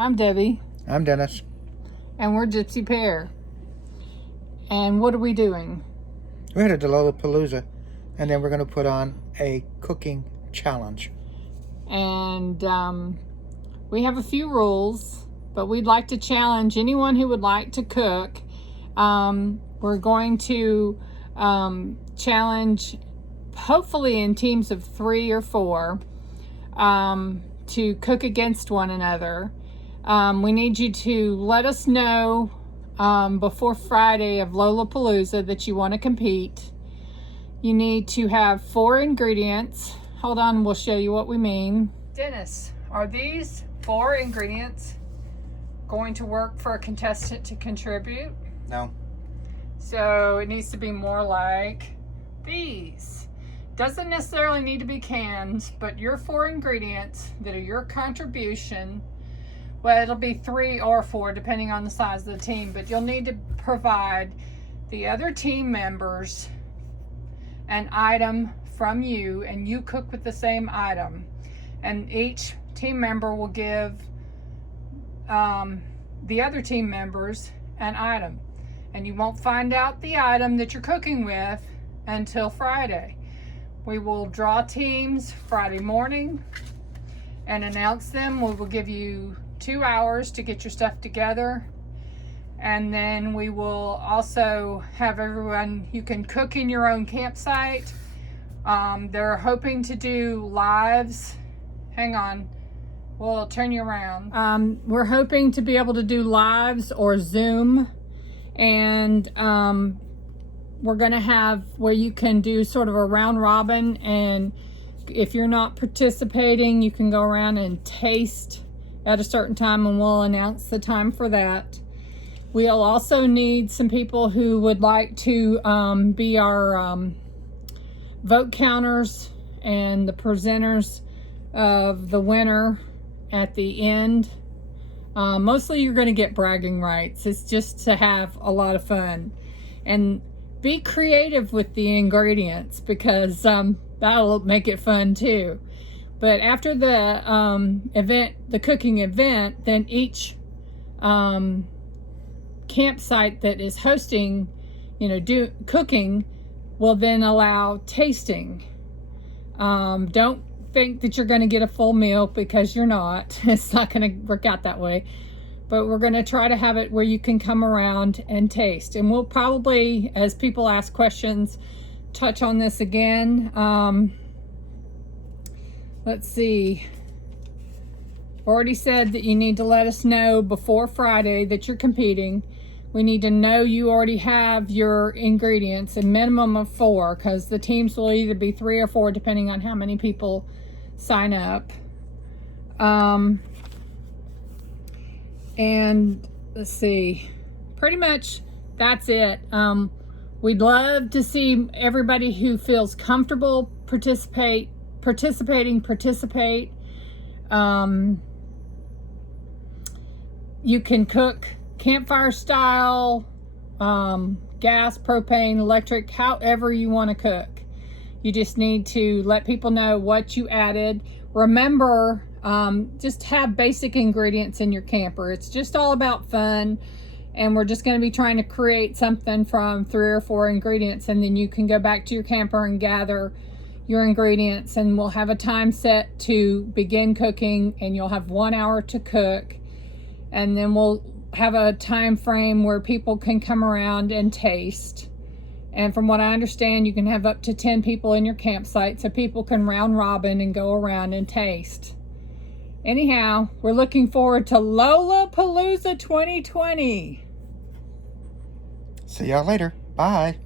I'm Debbie. I'm Dennis. And we're Gypsy Pear. And what are we doing? We're headed to Lolapalooza, and then we're going to put on a cooking challenge. And we have a few rules, but we'd like to challenge anyone who would like to cook. We're going to challenge, hopefully in teams of 3 or 4, to cook against one another. We need you to let us know before Friday of Lolapalooza that you want to compete. You need to have 4 ingredients. Hold on, we'll show you what we mean. Dennis, are these 4 ingredients going to work for a contestant to contribute? No. So it needs to be more like these. Doesn't necessarily need to be canned, but your 4 ingredients that are your contribution. Well, it'll be 3 or 4 depending on the size of the team, but you'll need to provide the other team members an item from you, and you cook with the same item. And each team member will give the other team members an item. And you won't find out the item that you're cooking with until Friday. We will draw teams Friday morning and announce them. We will give you 2 hours to get your stuff together, and then we will also have everyone, you can cook in your own campsite. They're hoping to do lives. Hang on, we'll turn you around. We're hoping to be able to do lives or Zoom, and we're gonna have where you can do sort of a round robin, and if you're not participating, you can go around and taste at a certain time, and we'll announce the time for that. We'll also need some people who would like to be our vote counters and the presenters of the winner at the end. Mostly you're going to get bragging rights. It's just to have a lot of fun. And be creative with the ingredients, because that'll make it fun too. But after the event, the cooking event, then each campsite that is hosting, cooking, will then allow tasting. Don't think that you're going to get a full meal, because you're not. It's not going to work out that way. But we're going to try to have it where you can come around and taste. And we'll probably, as people ask questions, touch on this again. Let's see. Already said that you need to let us know before Friday that you're competing. We need to know you already have your ingredients, a minimum of 4, because the teams will either be 3 or 4 depending on how many people sign up. And let's see, pretty much that's it. We'd love to see everybody who feels comfortable participate. You can cook campfire style, gas, propane, electric, however you want to cook. You just need to let people know what you added. Remember, just have basic ingredients in your camper. It's just all about fun, and we're just going to be trying to create something from 3 or 4 ingredients, and then you can go back to your camper and gather your ingredients, and we'll have a time set to begin cooking, and you'll have 1 hour to cook, and then we'll have a time frame where people can come around and taste. And from what I understand, you can have up to 10 people in your campsite, so people can round robin and go around and taste. Anyhow, we're looking forward to Lolapalooza 2020. See y'all later. Bye.